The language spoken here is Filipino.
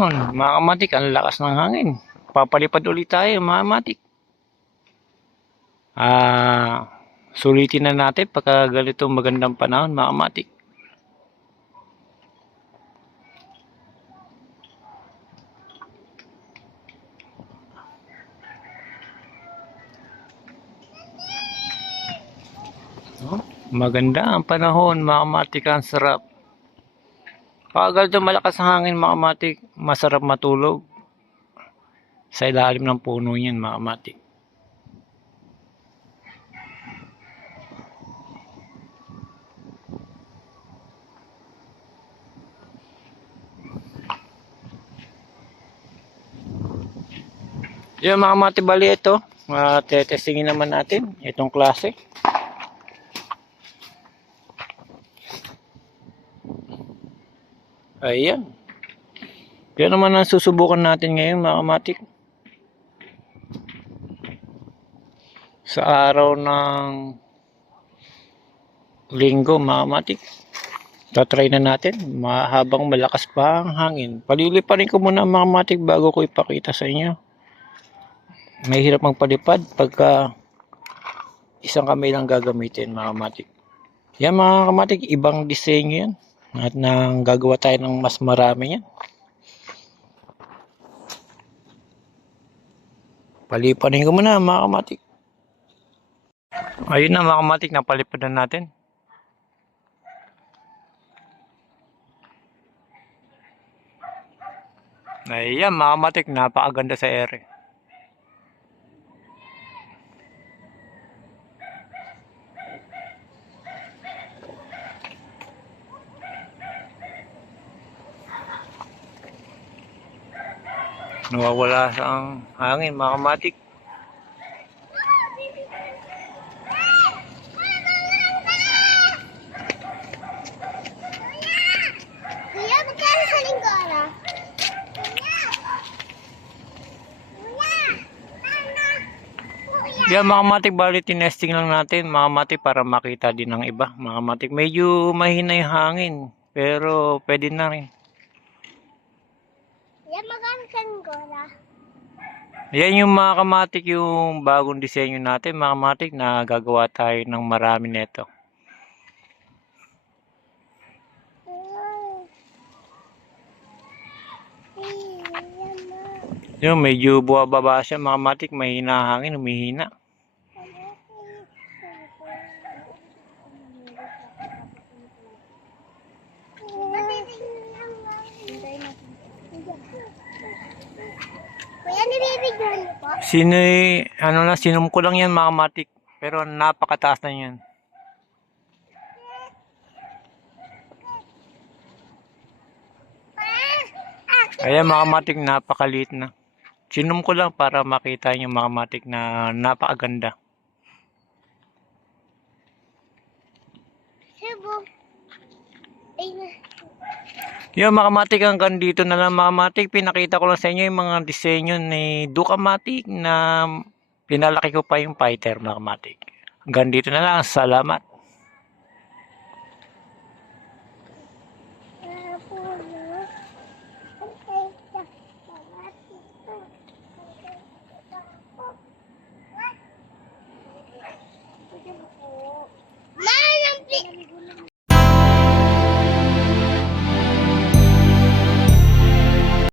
panahon, mga kamatik, ang lakas ng hangin. Papalipad ulit tayo, mga kamatik. Sulitin na natin pagka ganito magandang panahon, mga kamatik. Maganda ang panahon, mga kamatik, ang sarap. Pagka ganito malakas ang hangin, mga kamatik, masarap matulog sa ilalim ng puno niyan, mga kamatik. Yan, mga kamatik, bali ito. Tetestingin naman natin itong klase. Ayan. Yan naman ang susubukan natin ngayon, mga kamatik. Sa araw ng linggo, mga kamatik. Tatry na natin. Habang malakas pa ang hangin. Paliliparin ko muna, mga kamatik, bago ko ipakita sa inyo. May hirap magpalipad pagka isang kamay lang gagamitin, mga kamatik. Yan, mga kamatik, ibang disenyo yan. At nang gagawa tayo ng mas marami yan. Paliparin ko muna, mga kamatik. Ayun na, mga kamatik, napalipad na natin. Ayan, mga kamatik, napakaganda sa ere. Nawawala sa hangin, mga kamatik. Kuya, magkano sa linggara? Yan, mga kamatik, bali tinesting lang natin, mga kamatik, para makita din ng iba. Mga kamatik, medyo mahina yung hangin, pero pwede na rin. Kuya, magkano sa linggara? Yan yung, mga kamatik, yung bagong disenyo natin, mga kamatik, na gagawa tayo ng marami nito. Yung medyo buwababa siya, mga kamatik, mahina hangin, humihina. Kuya, nabibigyan niyo po? Sinum ko lang yan, mga kamatik, pero napakataas na yan. Ayan, mga kamatik, napakaliit na. Sinum ko lang para makita nyo, mga kamatik, na napakaganda. Subo. Ay na. Yung, mga kamatik, hanggang dito na lang, mga kamatik. Pinakita ko lang sa inyo yung mga disenyo ni Ducamatic na pinalaki ko pa yung fighter, mga kamatik. Hanggang dito na lang. Salamat.